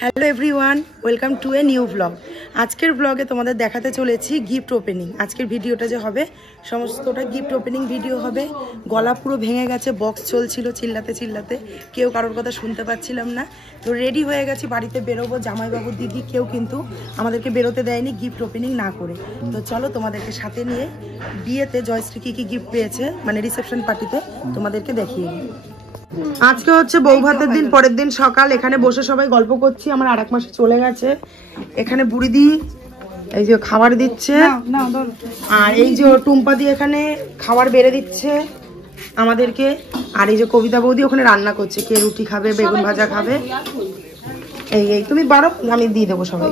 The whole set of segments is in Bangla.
Hello everyone, welcome to a new blog. আজকের ব্লগে তোমাদের দেখাতে চলেছি গিফট ওপেনিং। আজকের ভিডিওটা যে হবে সমস্তটা গিফট ওপেনিং ভিডিও হবে। গলা পুরো ভেঙে গেছে, বক্স চলছিল চিল্লাতে চিল্লাতে, কেউ কারোর কথা শুনতে পাচ্ছিলাম না। তো রেডি হয়ে গেছি, বাড়িতে বেরোবো। জামাইবাবু দিদি কেউ কিন্তু আমাদেরকে বেরোতে দেয়নি গিফট ওপেনিং না করে। তো চলো তোমাদেরকে সাথে নিয়ে বিয়েতে জয়শ্রী কী কী গিফট পেয়েছে, মানে রিসেপশন পার্টিতে, তোমাদেরকে দেখিয়ে দিই। আজকে হচ্ছে বউ ভাতের দিন, পরের দিন সকাল। এখানে বসে সবাই গল্প করছি। আমার আর এক মাসে চলে গেছে। এখানে বুড়িদি এই যে খাবার দিচ্ছে, আর এই যে টুম্পা দি এখানে খাবার বেড়ে দিচ্ছে আমাদেরকে। আর এই যে কবিতা বৌদি ওখানে রান্না করছে, কে রুটি খাবে, বেগুন ভাজা খাবে। এই তুমি বারো, আমি দিয়ে দেবো সবাই।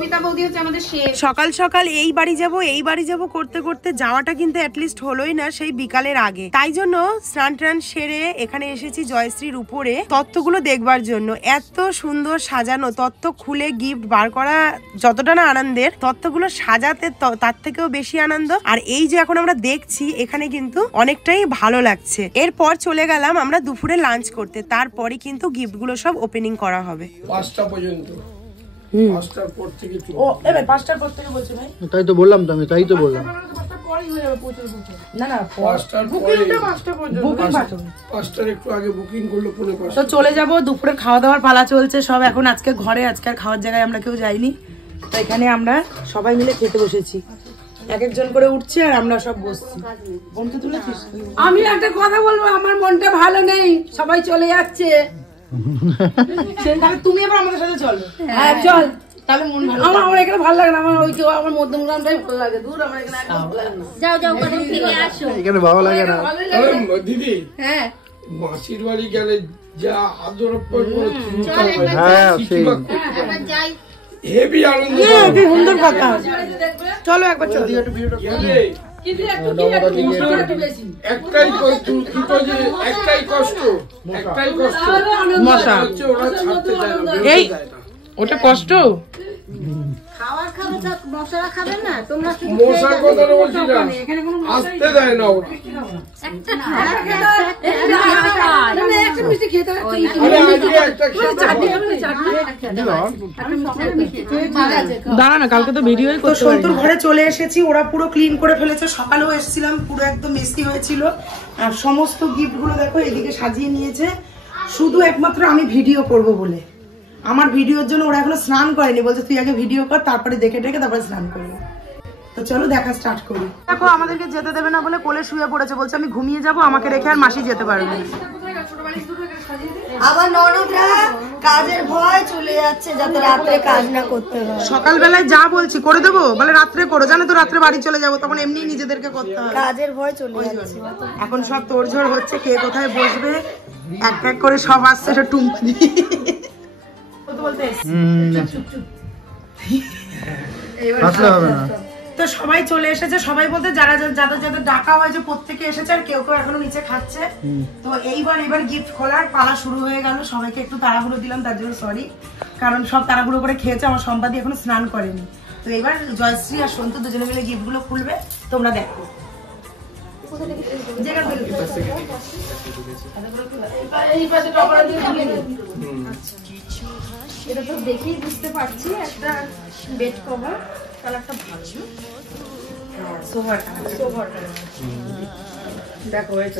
সকাল সকাল এই বাড়ি যাব করতে করতে যাওয়াটা কিন্তু অ্যাটলিস্ট হলোই না সেই বিকালের আগে। তাই জন্য স্নান টান সেরে এখানে এসেছি জয়শ্রীর উপরে তত্ত্বগুলো দেখবার জন্য। এত সুন্দর সাজানো, তত্ত্ব খুলে গিফট বার করা যতটা না আনন্দের, তত্ত্বগুলো সাজাতে তার থেকেও বেশি আনন্দ। আর এই যে এখন আমরা দেখছি এখানে কিন্তু অনেকটাই ভালো লাগছে। এরপর চলে গেলাম আমরা দুপুরে লাঞ্চ করতে, তারপরে কিন্তু গিফটগুলো সব ওপেনিং করা হবে 5টা পর্যন্ত। তাই তো বললাম তো, আমি তাই তো বললাম। তো চলে যাবো, দুপুরে খাওয়া দাওয়ার পালা চলছে সব এখন। আজকে ঘরে, আজকের খাওয়ার জায়গায় আমরা কেউ যাইনি। তো এখানে আমরা সবাই মিলে খেতে বসেছি, এক একজন করে উঠছে আর আমরা সব বসছি। আমি একটা কথা বলবো, আমার মনটা ভালো নেই, সবাই চলে যাচ্ছে। তুমি এবার আমাদের সাথে চলো। হ্যাঁ চল। তাহলে মন ভালো। আমার এখানে ভালো লাগে না, আমার ওই আমার মধ্যমগ্রামটাই ভালো লাগে। দূর আমার এখানে একদম ভালো লাগে না। যাও যাও কারণ ফিরে আসো। এখানে ভালো লাগে না দিদি। হ্যাঁ মাসির বাড়ি গেলে যা আদর হ্যাঁ সেই যাই হেভি আনন্দ, সুন্দর কথা। চলো একবার চলো। একটাই কষ্ট, মশা হচ্ছে ওরা ছাড়তে চায় না। এই ওটা কষ্ট। খাবার খাবে তো মশলা খাবে না তোমরা? মশার কথা বলছি না, আসতে দেয় না ওরা। একটা মিষ্টি খেতে দাঁড়া না, কালকে তো ভিডিও। তো সন্তুর ঘরে চলে এসেছি, ওরা পুরো ক্লিন করে ফেলেছে। সকালেও এসেছিলাম, পুরো একদম মেসি হয়েছিল। আর সমস্ত গিফট গুলো দেখো এদিকে সাজিয়ে নিয়েছে, শুধু একমাত্র আমি ভিডিও করব বলে। আমার ভিডিওর জন্য ওরা এখনো স্নান করেনি, বলছে তুই আগে ভিডিও কর, তারপরে দেখে টেকে তারপরে স্নান করবো। তো চলো দেখা স্টার্ট করি। দেখো আমাদেরকে যেতে দেবে না বলে কোলে শুয়ে পড়েছে, বলছে আমি ঘুমিয়ে যাবো, আমাকে রেখে আর মাসি যেতে পারবে না। আমার ননদরা কাজের ভয় চলে যাচ্ছে যাতে রাত্রে কাজ না করতে হয়। সকালবেলায় যা বলছি করে দেবো, বলে রাত্রে করো, জানো তো রাত্রে বাড়ি চলে যাবো, তখন এমনি নিজেদেরকে করতে হয়। কাজের ভয় চলে যাচ্ছে। এখন সব তোড়ঝোড় হচ্ছে, কে কোথায় বসবে, এক এক করে সব আসছে। এটা টুম্পি তো সবাই চলে এসেছে। সবাই বলতে যারা যাদের যাদের ডাকা হয়েছে প্রত্যেকে এসেছে, আর কেউ কেউ এখনো নিচে খাচ্ছে। তো এবার গিফট খোলার পালা শুরু হয়ে গেল। সবাইকে একটু তাড়াহুড়ো দিলাম, তার জন্য সরি, কারণ সব তাড়াহুড়ো করে খেয়েছে। আমার সম্পাদি এখনো স্নান করেনি। তো এবার জয়শ্রী আর সন্তু দুজনে মিলে গিফট গুলো খুলবে, তোমরা দেখো। এটা তো দেখেই বুঝতে পারছি একটা বেড কভার কালারটা ভালো। সোভার দেখো এই তো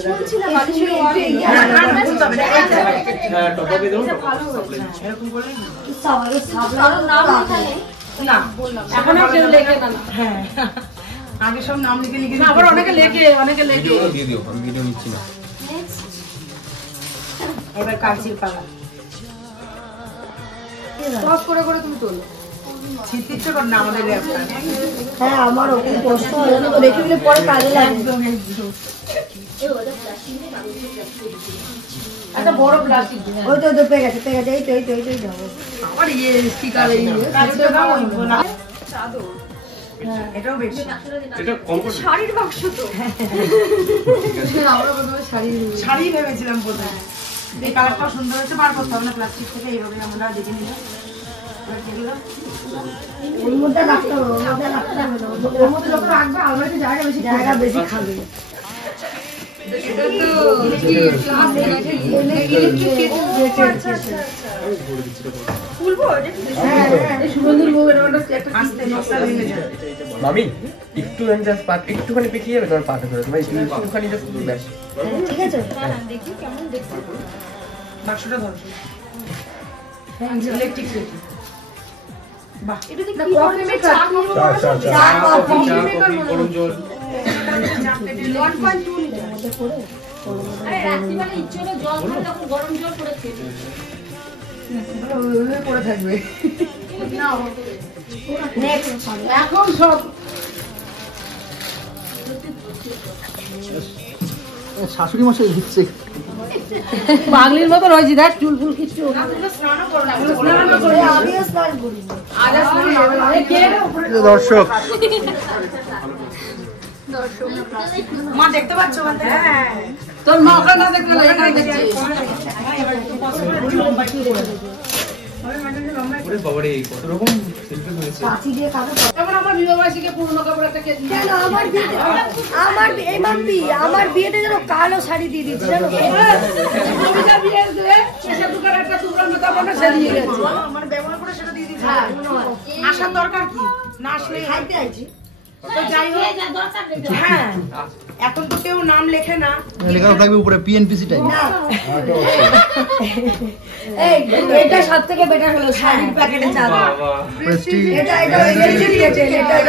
এখন কেউ লেখে না। হ্যাঁ আগে সব নাম লিখে লিখে আবার অনেকে লেখে দিয়ে দিও, আমি ভিডিও নিচ্ছি না। এবার কাঁচির পালা করে করে তুমি তোলো। ছিটতে কর না আমাদের ল্যাপটা। হ্যাঁ আমারও খুব কষ্ট হয় জানো তো, রেখে দিলে পরে কাজে লাগবে। একটা বড় প্লাস্টিক ওই তো পেয়ে গেছে এই যাবো। আমার ইয়ে স্টিকার এই না চাদর। এটাও বেশি, এটা কমফোর্ট শাড়ির বাক্স তো। আমরা প্রথমে শাড়ি ভেবেছিলাম প্রথমে। এই কালারটাও সুন্দর হয়েছে, বার করতে হবে না প্লাস্টিক থেকে, এইভাবে আমরা দেখে নিলাম। ওর মধ্যে রাখতে হবে, ওর মধ্যে রাখতে হবে না, ওর মধ্যে যখন রাখবে আলমারিতে জায়গা বেশি খাবে। মামি একটু একটুখানি পিছিয়ে যাবে তোমার পাটা ধরে তোমার একটুখানি জাস্ট ব্যাস ঠিক আছে বাক্সটা ধরো ইলেকট্রিক বাহ এটা কি কফি মেকার চা কফি গরম জল 1.2 লিটার করে আরে রাত্রিবেলা ইচ্ছে হলো জল খাই তখন গরম জল করে খেতে পড়ে থাকবে না নেক্সট এখন সব শাশুড়ি মশাই দিচ্ছে বাঙালির মতো রয়েছে দেখ চুল ফুল কিছু আমিও স্নান করি দর্শক মা দেখতে পাচ্ছ ওখান থেকে তোর মা ওখানে না দেখলে এখানে দেখছি ওরে বাবারে কত রকম শিল্পী হয়েছে পাঁচি দিয়ে কাটা এখন আমার বিবাহবার্ষিকী পুরনো কাপড় একটা কেজি কেন আমার বিয়েতে আমার এই মাম্পি আমার বিয়েতে যেন কালো শাড়ি দিয়ে দিচ্ছি জানো কবিতা বিয়ে দিয়ে শেষের দোকানে একটা পুরনো কাপড় সে দিয়ে গেছে আমার ব্যবহার করে সেটা দিয়ে দিচ্ছি আসার দরকার কি না আসলে খাইতে আইছি তো যাই হোক হ্যাঁ এখন তো কেউ নাম লেখে না লেখা থাকবে উপরে পিএনপিসি টাইপ এই এটা সব থেকে বেটার হলো শাড়ির প্যাকেটে চাল প্রেস্টিজ এটা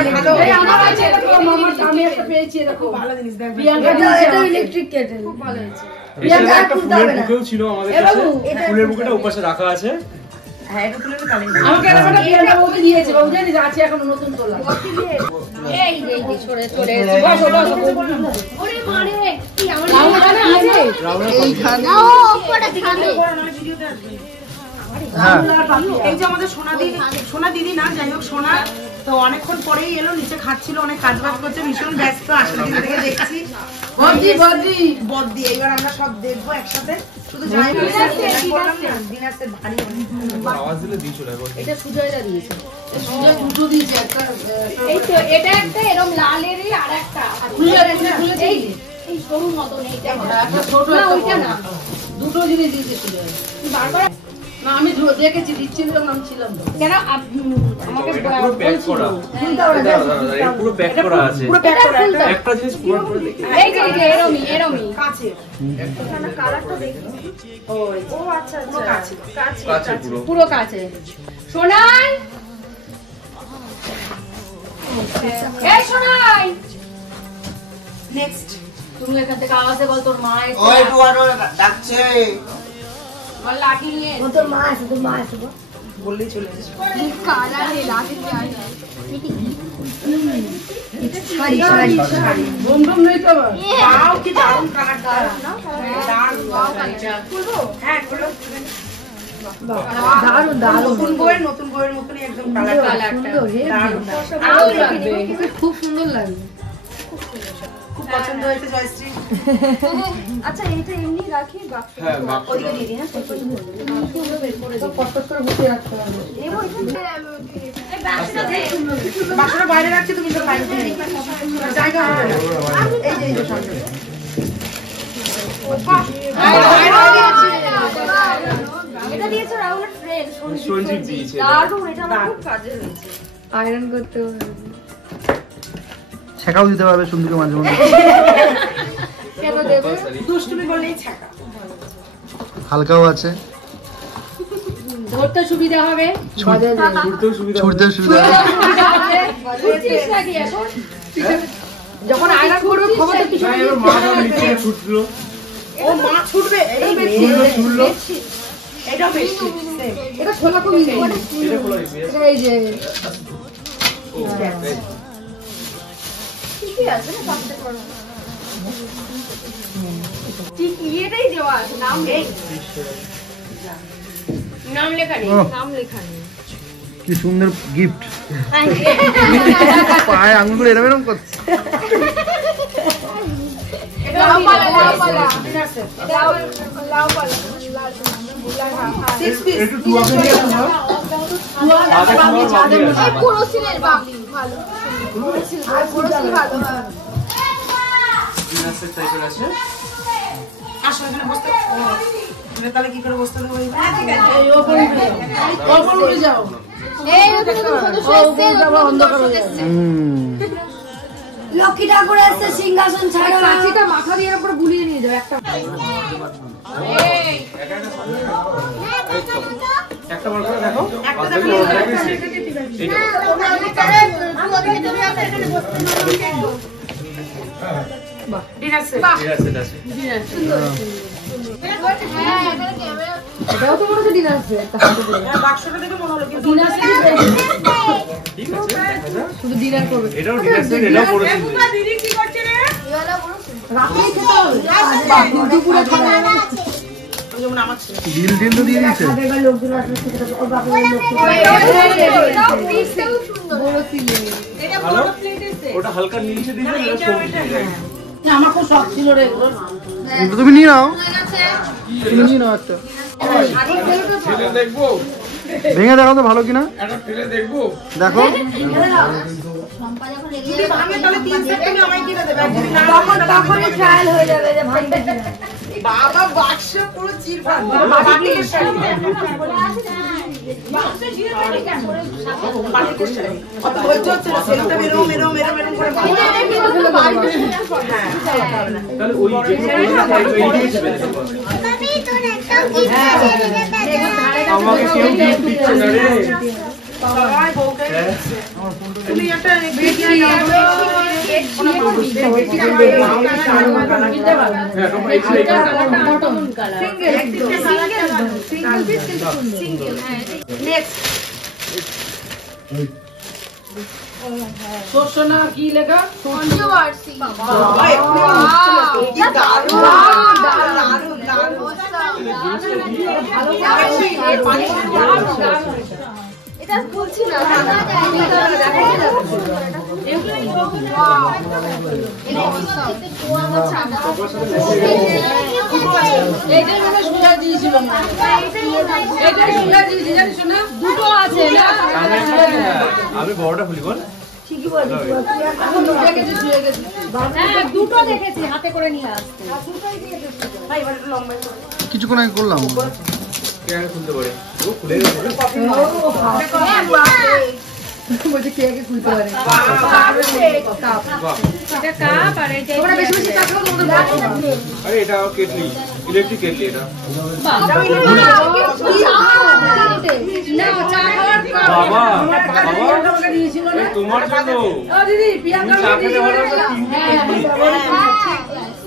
ভালো এই আমার আছে এরকম আমার আমি একটা পেয়েছি এরকম ভালো জিনিস দেখ এটা ইলেকট্রিক কেটেল খুব ভালো হয়েছে প্রিয়াঙ্কা একটা তুলতে ফুলের হবে না বুকেও ছিল আমাদের এ কাছে বাবু, ফুলের বুকেটা ওপাশে রাখা আছে হ্যাঁ এটা তুলে কালে আমাকে একটা বিয়েটা বউকে দিয়েছে বউ জানিস আছে এখন নতুন তোলা এই যে সরে চলে বসো বসো ওরে মারে কি আমার ওখানে আছে এইখানে ও পড়া দিখানে হ্যাঁ এই যে আমাদের সোনা দিদি না যাই হোক সোনা তো অনেকক্ষণ পরেই এলো নিচে খাচ্ছিল অনেক কাজ বাজ করছে ভীষণ ব্যস্ত আসলে দিদি থেকে দেখছি বদ্দি এইবার আমরা সব দেখবো একসাথে শুধু যাই ডিনার সেট ভারী আওয়াজ দিলে দিয়ে চলে যাবে এটা সুজয়দা দিয়েছে সুজয় দুটো দিয়েছে একটা এই তো এটা একটা এরকম লালেরই আর একটা এই এই সরু মতন এইটা একটা ছোট না ওইটা না দুটো জিনিস দিয়েছে সুজয় বারবার না আমি দেখেছি দিচ্ছি যখন আমি ছিলাম কেন আমাকে পুরো প্যাক করা পুরো প্যাক করা আছে পুরো প্যাক করা একটা জিনিস পুরো পুরো দেখি এই যে এরমি কাছে কালারটা দেখি ও আচ্ছা পুরো কাছে কাছে পুরো পুরো কাছে সোনাই এই সোনাই নেক্সট তুমি এখান থেকে আওয়াজে বল তোর মা ওই টুয়ানো ডাকছে বল লাঠি নিয়ে ও তোর মা আছে গো। বললেই চলে এসেছে শাড়ি ঘুম ঘুম নেই তো আবার ওয়াও কি দারুণ কালারটা দারুণ হ্যাঁ খুলো নতুন বইয়ের মতনই একদম কালারটা দারুণ ভালো লাগবে খুব সুন্দর লাগবে খুব পছন্দ হয়েছে জয়শ্রী আচ্ছা এটা এমনি রাখি বাক্স হ্যাঁ বাক্স ওইটা দিয়ে দিই হ্যাঁ কষ্ট করে বসে রাখতে হবে বাক্সটা বাইরে রাখছি তুমি তো বাইরে দিয়ে জায়গা হবে না এই যে সব এটা দিয়েছো রাহুলের ফ্রেন্ড সঞ্জীব দিয়েছে দারুণ এটা আমার খুব কাজে হয়েছে আয়রন করতে হবে ছেঁকাও দিতে পারবে সুন্দরকে মাঝে মাঝে কেন দেবে দুষ্টুমি করলেই ছাকা হালকাও আছে ধরতে সুবিধা হবে ছুটতেও সুবিধা ছুটতেও সুবিধা হবে। ছুটছিস নাকি এখন যখন আয়রন করবে খবর তো কিছু না এবার মা যখন নিচে ছুটলো ও মা ছুটবে এই ছুটলো এটা বেশি এটা খোলা খুব ইজি এটা খোলা দিয়েছে এই যে ঠিকই আছে না পাঁচটা করো ঠিক ইয়েটাই দেওয়া আছে নাম নেই নাম লেখা নেই ওহ, নাম লেখা নেই কি সুন্দর গিফট পায়ে আঙুল করে এরকম করছে লাউ পালা একটু টু আপনি নিয়ে আসুন না আদা খাওয়ার পুরো সিলের বাবলি ভালো আর পুরো সিল ভালো ডিনার সেট টাইপের আছে আসো এখানে বসতে। তাহলে কি করে বসতে দেবো? যাও লক্ষ্মী ঠাকুর এসছে সিংহাসন ছাড়া। কাঁচিটা মাথা দিয়ে উপরে বুলিয়ে নিয়ে যাও একটা। একটা বার করে দেখো এটাও তো মনে হচ্ছে ডিনার সেট। বাক্সটা দেখে মনে হলো কি ডিনার সেট শুধু ডিনার করবে। এটাও ডিনার সেট, এটাও পড়েছি। দিদি কি করছে রে? রাতেই খেতে হবে, দুপুরে খাওয়া যাবে না। যেমন আমার ছেলে ডিল ডিল তো দিয়ে দিচ্ছে। খাবার লোকজন আসলে খেতে হবে, ওর বাপের লোক বড় সিলে। ওটা হালকা নিচে দিলে এটা সবজি দিয়ে দেয়। আমার খুব শখ ছিল রে এগুলো। কিন্তু তুমি নিয়ে নাও, তুমি নিয়ে নাও একটা। ছেলে দেখবো, ভেঙে দেখো তো ভালো কিনা, একটা ছেলে দেখবো। দেখো। যদি ভাঙে তাহলে 3 সেট তুমি আমায় কিনে দেবে। আর যদি না তখনই ট্রায়াল হয়ে যাবে যে ভাঙবে কিনা। বাবা বাক্স পুরো চিরফাট। বাটিকের শাড়ি। বাটিকের শাড়ি। অত ধৈর্য হচ্ছে না, সেলটা মেরো করে ভাঙে। হ্যাঁ, তাহলে ওই যেগুলো এই হিসেবে আমাকে কেউ গিফট দিচ্ছে না রে। সবাই বউকে তুমি একটা ভিডিও হ্যাঁ তোমরা এই শোষণা কি লেখা? এটা খুলছি না। এইটাই মনে সুজা দিয়েছিল, এটাই সুজা দিয়েছি জানিস না? দুটো আছে না? আমি বড়টা খুলি বল। হ্যাঁ দুটো দেখেছি হাতে করে নিয়ে আসছে। কিছুক্ষণ আগে করলাম। কে আগে খুলতে পারে? ও খুলে গেছে। বলছে কে আগে খুলতে পারে। আরে এটা কেটলি, ইলেকট্রিক কেটলি এটা। বাবা এই তোমার জন্য। তুমি চা খেতে ভালোবাসো,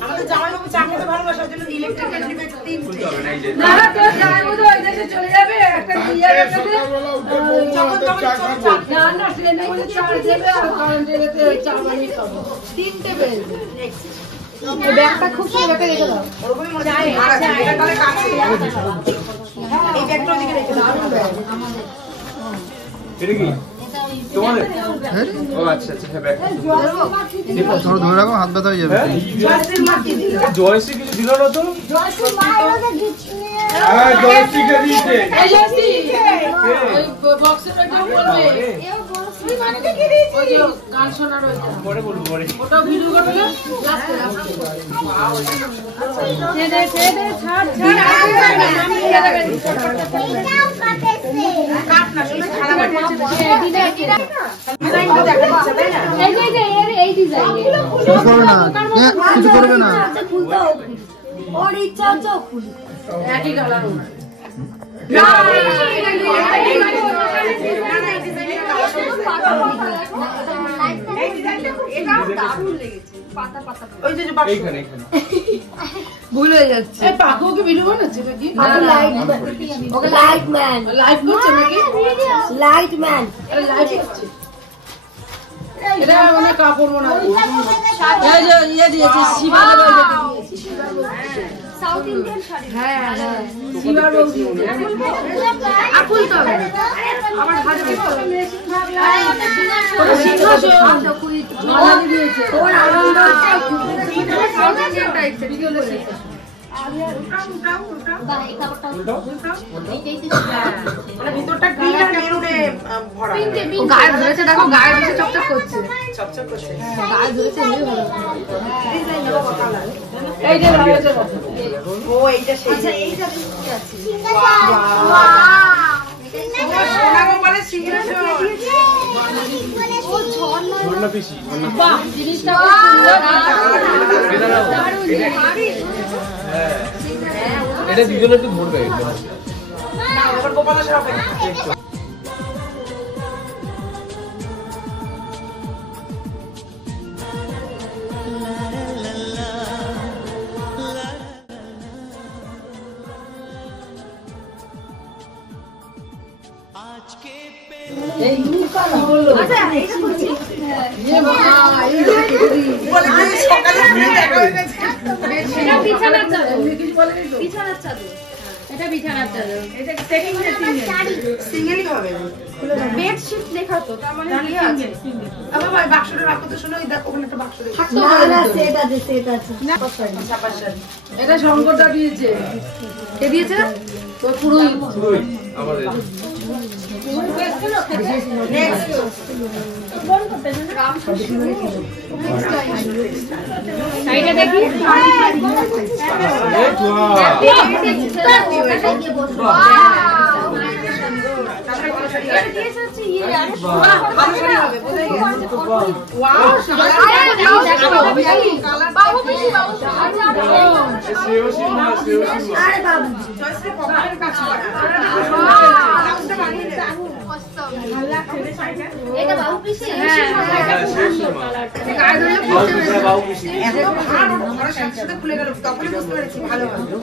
আমাদের জামাইবাবু চা খেতে ভালোবাসে, ওর জন্য ইলেকট্রিক কেটলি বেচে 3 খুলতে হবে না এই যে। না তো জামাইবাবু তো ওই দেশে চলে যাবে, একটা বিয়ের কাছে না না ট্রেনে করে চার দেবে আর কারেন্টে যেতে চা বানিয়ে খাবো। 3টে বেজে ব্যাগটা খুব সুন্দর একটা রেখে দাও। ওরকমই মনে হয় আর আছে, এটা তাহলে কাছে এই ব্যাগটা ওদিকে রেখে দাও। এটা কি তোমাদের? ও আচ্ছা আচ্ছা, হ্যাঁ ব্যাগ। ধরো ধরে রাখো, হাত ব্যথা হয়ে যাবে। জয়শ্রীর মা কি দিল? জয়শ্রী কিছু দিল না তো? হ্যাঁ জয়শ্রীকে দিয়েছে। এই জয়শ্রী ওই বক্সের ওইটা বলবে, ওই যে গান শোনার ওইটা পরে বলবো পরে। ওটা ভিডিও করবে না? লাস্টে কাট না, শুনে খারাপ লাগছে। এই ডিজাইনে কিছু করবে না, কিছু করবে না। ওর ইচ্ছা হচ্ছে ও খুলি। একই কালার ওনা। ওই যে বাক্স এইখানে এইখানে। ভুল হয়ে যাচ্ছে। এই পাখুকে ভিডিও বানাচ্ছে নাকি? ওকে লাইট ম্যান, লাইভ করছে নাকি? Light man. আরে লাইভ করছে। এটা মানে কাপড় মনে হয়। এই যে ইয়ে দিয়েছে, শিবার বউ দিয়েছে। South Indian sari. হ্যাঁ হ্যাঁ শিবার বউ দিয়েছে। আকুল তো আমার হাতে দেখো। ওটা সিংহাসন মালা দিয়েছে। ওর আনন্দটাই সাউথ ইন্ডিয়ান টাইপের ভিডিও করেছে। মানে ভিতরটা গ্রিন আর মেরুনে ভরা। ও গায়ে ধরেছে, দেখো গায়ে ধরেছে, চকচক করছে। চকচক করছে। গায়ে ধরেছে এমনি ভালো। ডিজাইন নেবো কালার। এই যে ভালো আছে। ও ও এইটা সেই আচ্ছা এইটা কি আছে সোনা গোপালের সিঙ্গারা ও ঝর্ণা পিসি বাহ জিনিসটা খুব সুন্দর দারুণ এটা দুজনে একটু ধরবে না আবার গোপালের সব এই দুকা হলো আচ্ছা এইটা করছি এ বাবা এই সকালে দেখা হয়ে গেছে এটা বিছানার চাদর বিছানার চাদর এটা বিছানার চাদর এটা সেটিং সিঙ্গেলই হবে বেডশিট লেখা তো তার মানে কি আছে আবার ভাই বাক্সটা রাখো তো শোনো, দেখো ওখানে একটা বাক্স রেখে না না সেট আছে এটা শঙ্করটা দিয়েছে কে দিয়েছে তো পুরোহিত আমাদের সাইডে দেখি এটা বাবু পিসি একসাথে খুলে গেল, তখনই বুঝতে পেরেছি ভালো ভালো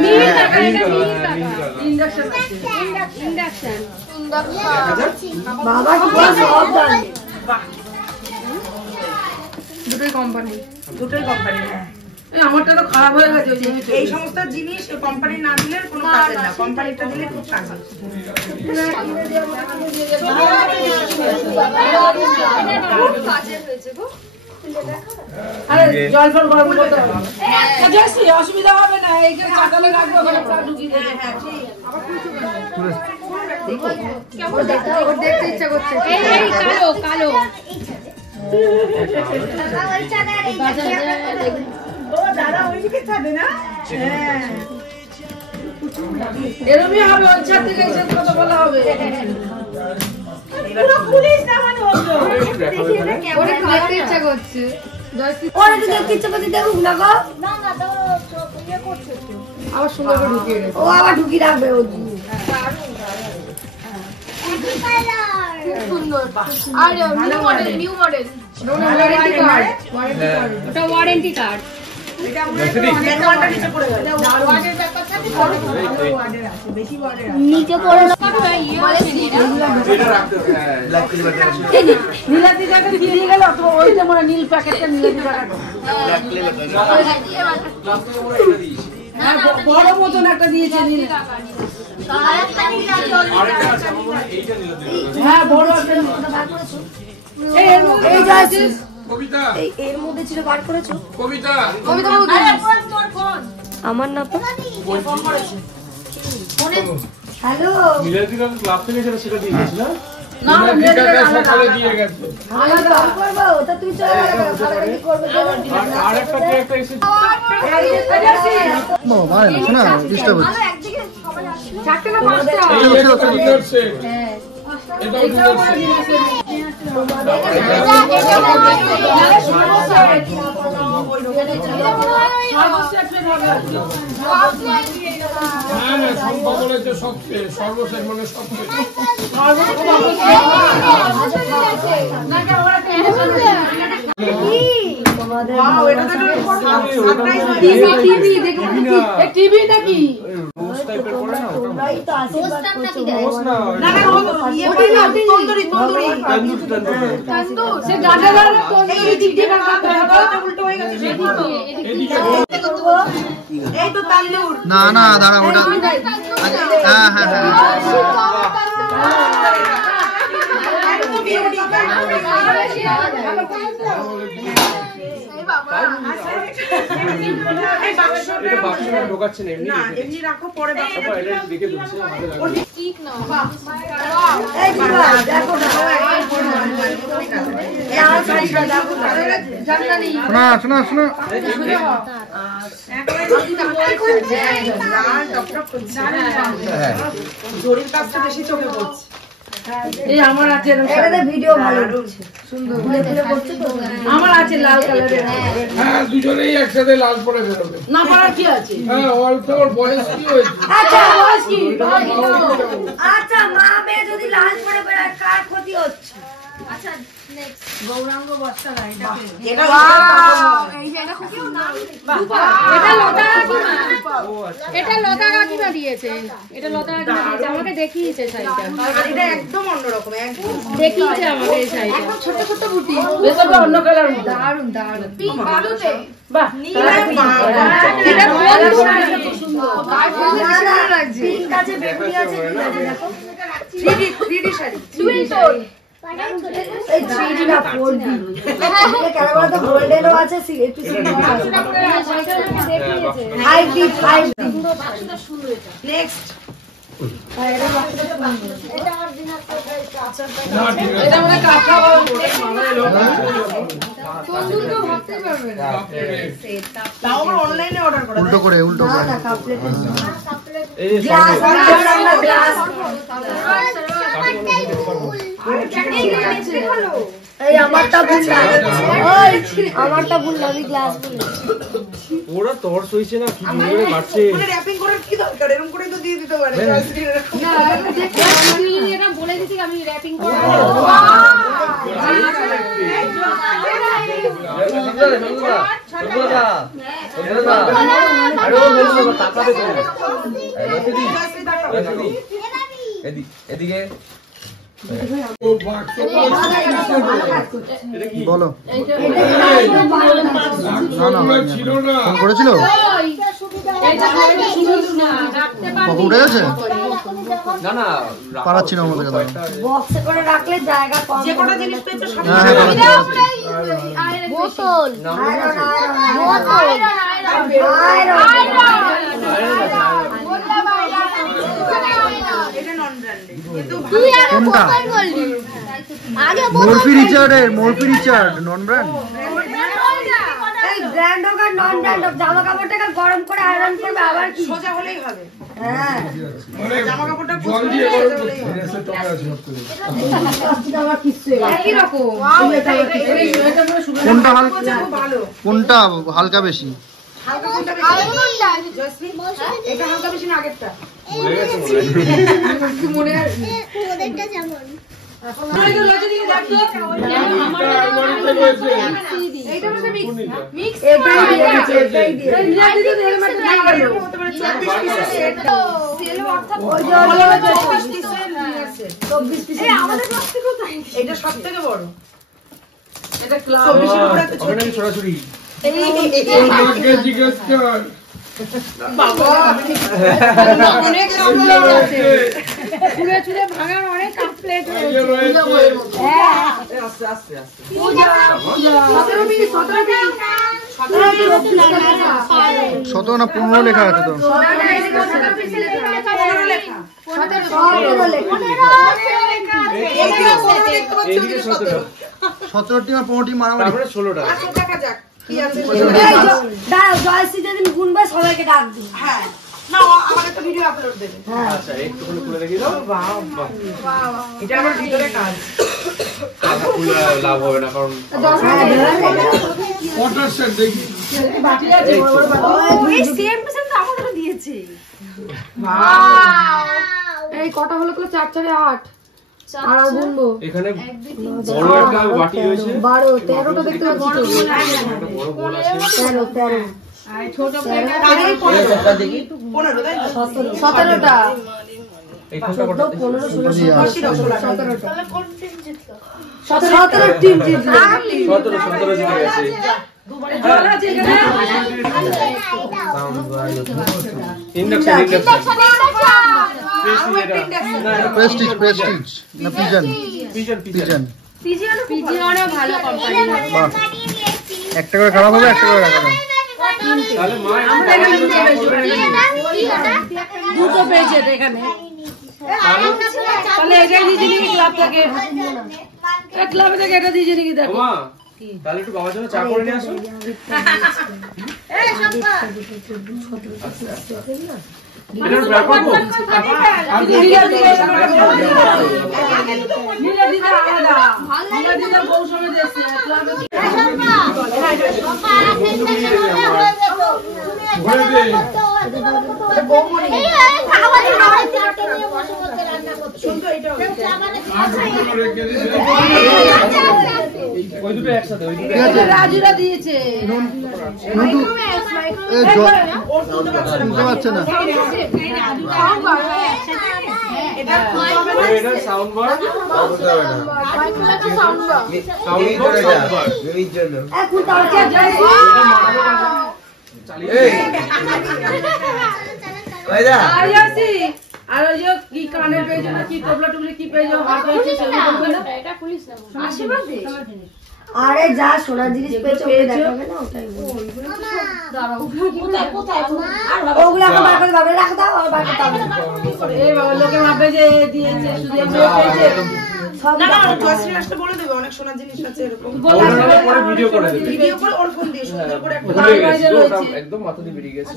নীল টাকা এটা নীল টাকা ইন্ডাকশন ইন্ডাকশন বাবা কি সব জানে দুটোই কোম্পানি হ্যাঁ। এই আমারটা তো খারাপ হয়ে গেছে ওই জিনিসটা এই সমস্ত জিনিস কোম্পানি না দিলে কোনো কাজে না, কোম্পানিটা দিলে খুব কাজ আছে। আরে জল ফল গরম করতে হবে না জয়শ্রী অসুবিধা হবে না এইখানে চাতালে রাখবো ওখানে প্রায় ঢুকিয়ে দেবে কেমন দেখতে ওর দেখতে ইচ্ছা করছে এই এই কালো কালো এরমই হবে ওই ছাদ থেকে এসে কথা বলা হবে ওরে দেখতে ইচ্ছা করছে ওরা তো দেখতে ইচ্ছে করছে দেখুক না গো আবার সুন্দর করে ঢুকিয়ে গেছে ও আবার ঢুকি রাখবে ও সুন্দর আর নিউ মডেল ওয়ারেন্টি কার্ড ওটা ওয়ারেন্টি কার্ড ম্যানুয়ালটা নিচে পড়ে গেল। নিচে পড়ে নীলাদি টাকা দিয়ে গেল তো ওই যে মানে নীল প্যাকেটটা নীলাদি টাকা হ্যাঁ বড় মতন একটা দিয়েছে নীল হ্যাঁ বড় একটা এই যাচ্ছে এই এর মধ্যে ছিল বার করেছো আমার না তো হ্যালো ক্লাব থেকে সেটা দিয়ে গেছিল না সকালে দিয়ে গেছে আমি বার করবো ওটা তুই চলে গেলে কি করবে আর একটা কে একটা এসে বাবা শোনা ডিস্টার্ব হচ্ছে চারটে না পাঁচটা এই একটা ডিনার সেট এটাও ডিনার সেট না না সম্পর্কে তো সবচেয়ে সর্বশেষ মানে সবচেয়ে ওয়াও, এটা তো একটা সারপ্রাইজ হয়ে গেছে। টিভি দেখো এই টিভিটা কি রোজ টাইপের করে না ওটা তোমরাই তো আশীর্বাদ করছো রোজ না না না ইয়ে করে না, তন্দুরি তন্দুর সে গাডালার তন্দুরি টিভিটা উল্টো হয়ে গেছে এদিকে এই তো তান্দুর না না দাঁড়া ওটা হ্যাঁ হ্যাঁ হ্যাঁ একদম বিউটি এটা বাক্সটা ঢোকাচ্ছে না এমনি না এমনি রাখো পরে বাক্সটা এটা দেখে দিচ্ছি হাতে লাগবে ঠিক না এই দিবা দেখো না লাল শাড়িটা দেখো না শোনা শোনা জরির কাজটা বেশি চোখে পড়ছে। এই আমার আছে এটাতে ভিডিও ভালো হচ্ছে আমার আছে লাল কালারের হ্যাঁ দুজনেই একসাথে লাল পরে বেরোবে না পারার কি আছে হ্যাঁ অল্প ওর বয়স কি হয়েছে আচ্ছা বয়স কি আচ্ছা মা মেয়ে যদি লাল পরে বেড়ায় কার ক্ষতি হচ্ছে গৌরাঙ্গ বস্তা না এটা এটা লতা কাকিমা এটা লতা কাকিমা দিয়েছে এটা লতা কাকিমা দিয়েছে আমাকে দেখিয়েছে শাড়িটা আর এটা একদম অন্যরকম একদম দেখিয়েছে আমাকে এই শাড়িটা একদম ছোট ছোট বুটি ভেতরটা অন্য কালার মতো দারুন দারুন বাহ এটা খুব সুন্দর পিঙ্ক আছে বেগুনি আছে কি আছে দেখো 3D শাড়ি এই 3D না 4D কেন বলো তো গোল্ডেনও আছে একটু দেখিয়েছে 5D নেক্সট না ঠিক আছে এটা মানে কাঁচা তন্দুর তো ভাবতে পারবে না তাও আমরা অনলাইনে অর্ডার করা উল্টো করে না না কাপলেট এই যে গ্লাস এই আমারটা ভুল না ওই আমারটা ভুল না আমি গ্লাস বলি ওরা টর্চ হইছে না কি জোরে বাড়ছে মানে র‍্যাপিং করার কি দরকার এরকম করে তো দিয়ে দিতে পারে না এটা বলে দিছি আমি র‍্যাপিং করব এদিকে ও বাক্স বলো ছিল না ফোন করেছিল কখন উঠে গেছে না না পারাচ্ছি না আমাদের কথা বক্সে করে রাখলে জায়গা কম যে কটা জিনিস পেয়েছো সব হ্যাঁ বোতল এটা নন ব্র্যান্ডেড কিন্তু কোনটা মরফি রিচার্ড নন ব্র্যান্ড এই ব্র্যান্ড হোক আর নন ব্র্যান্ড হোক জামা কাপড়টাকে গরম করে আয়রন করবে আবার কি সোজা হলেই হবে হ্যাঁ মানে জামা কাপড়টা জল দিয়ে গরম করতে এসে টকে আছে আমার কিছু একই রকম এটা পুরো সুন্দর কোনটা খুব ভালো কোনটা হালকা বেশি হালকা কোনটা বেশি জয়শ্রী এটা হালকা বেশি না আগেরটা ভুলে গেছে মনে হয় এটা সব থেকে বড় এটা ক্লাব 24 উপরে একটা ছোট নাকি সরাসরি মাকে জিজ্ঞেস কর অনেক কাপড় আছে পুরো চুরে ভাঙার অনেক কাপড় আগে রয়েছে আস্তে আস্তে আস্তে 17 না 15 লেখা আছে তো 17টি আর 15টি মারামারি তারপরে 16টা আচ্ছা দেখা যাক কি আছে জয়শ্রী যেদিন গুনবে সবাইকে ডাক দিই হ্যাঁ না আমার একটা ভিডিও আপলোড দেবে আচ্ছা একটুখানি খুলে দেখি দাও এটা আমার ভিতরে কাজ খুলে লাভ হবে না কারণ ওয়াটার সেট দেখি এই সেম টু সেম তো আমাদেরও দিয়েছে এই কটা হলো 4 4 8 আর গুনবো এখানে বড় একটা বাটি রয়েছে 12 13টা দেখতে পাচ্ছি তো একটা বড় বোল আছে 13 ছোট প্লেট দেখি 15 তাই তো 17টা এই কোনটা কত 15 16 17টা 17 টিম জিতল 17 দিকে আছে ইন্ডাকশন প্রেস্টিজ না পিজন পিজন পিজন পিজিওনো ভালো কোম্পানি বাহ একটা করে খারাপ হবে, একটা করে রাখা দাও। তাহলে মা দুটো পেয়েছে এখানে। তাহলে এটাই দিয়েছে নাকি ক্লাব থেকে? ক্লাবে থেকে এটা দিয়েছে নাকি দেখো। মা তাহলে একটু বাবার জন্য চা করে নিয়ে আসো। এটা ব্যাক করবো। নীলা দিদা আলাদা, নীলা দিদা বউ সমেত এসছে ক্লাবে। ঘুরে দে। ওই দুটো একসাথে, ওই দুটো রাজুরা দিয়েছে। নটু এ জল শুনতে পাচ্ছে না। এটা সাউন্ড বার। আর ওই যে কি কানের পেয়েছো না কি টবলা টুবলি কি পেয়েছো হাত হয়েছে আরে যা সোনার জিনিস পেয়েছো দেখাবে না ওটাই ওগুলো বার করে বাবা রাখ দাও আর বার করতে হবে এই বাবা লোকে ভাবে যে দিয়েছে শুধু পেয়েছে না না জয়শ্রী আসলে বলে দেবে অনেক সোনার জিনিস আছে এরকম ওটা পরে ভিডিও করে দেবে। ভিডিও করে ওর ফোন দিয়ে সুন্দর করে একটা ভুলে গেছি তো, ওটা একদম মাথা দিয়ে বেরিয়ে গেছে।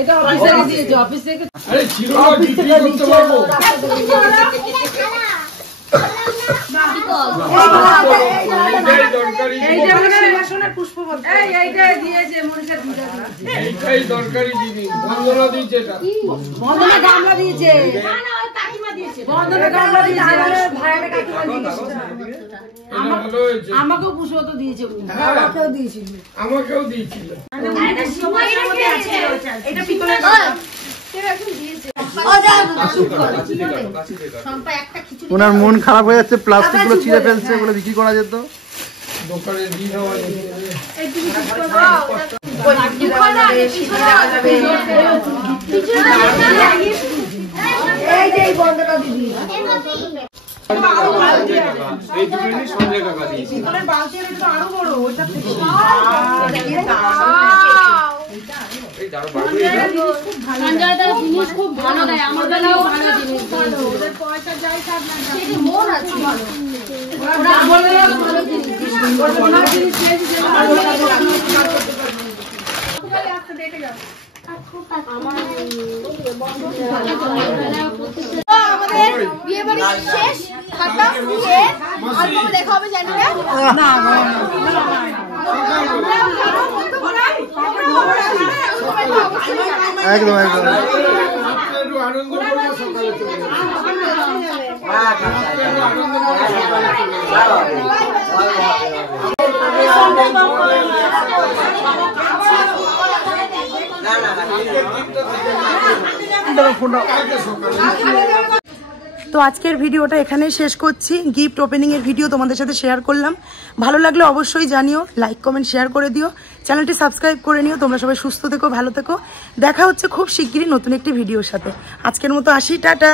এটা অফিস থেকে দিয়েছে অফিস থেকে। আরে ছিল না, বিক্রি করতে পারবো। এইটাই দরকারি, এই যে আমাদের সোনার পুষ্প বলতে এইটা দিয়েছে মনীষা দিদা দিয়েছে। এইটাই দরকারি জিনিস। বন্দনা দিয়েছে এটা। বন্ধনা গামলা দিয়েছে। বন্ধনা গামলা দিয়েছে। ভাড়াটা কাকিমা দিয়েছে এটা ভালো হয়েছে। আমাকেও পুষ্প তো দিয়েছে উনি। আমাকেও দিয়েছিল আমাকেও দিয়েছিল। এটা পিতলের ওনার মন খারাপ হয়ে যাচ্ছে, প্লাস্টিক গুলো ছিঁড়ে ফেলছে, ওগুলো বিক্রি করা যেত। দোকানে দিয়ে দেওয়া যেত। এই যে এই বন্ধটা দিদি এই দুটো জিনিস সঞ্জয় কাকা দিয়েছে। পিতলের বালতি আর এটা তো আরো বড় ওইটা থেকে এই দাঁড়ো বার করে দাও। সঞ্জয় দার জিনিস খুব ভালো দেয়, আমার বেলাও ভালো জিনিস ভালো। ওদের পয়সা যাই থাক না যাক, সেটা মন আছে ভালো। ওরা বলে ভালো জিনিস ওরা জিনিস পেয়েছে যে ভালো একটা দেখে যাও। আমাদের বিয়ে বাড়ি শেষ, খাতা দিয়ে আর কবে দেখা হবে জানি না। একদম একদম। আপনি একটু আনন্দ করবো, সকালে চলে যাবো। আপনি একটু আনন্দ করবো, সকালে তো আজকের ভিডিওটা এখানেই শেষ করছি। গিফট ওপেনিং এর ভিডিও তোমাদের সাথে শেয়ার করলাম। ভালো লাগলে অবশ্যই জানিও, লাইক কমেন্ট শেয়ার করে দিও, চ্যানেলটি সাবস্ক্রাইব করে নিও। তোমরা সবাই সুস্থ থেকো, ভালো থেকো। দেখা হচ্ছে খুব শিগগিরই নতুন একটি ভিডিওর সাথে। আজকের মতো আসি, টাটা।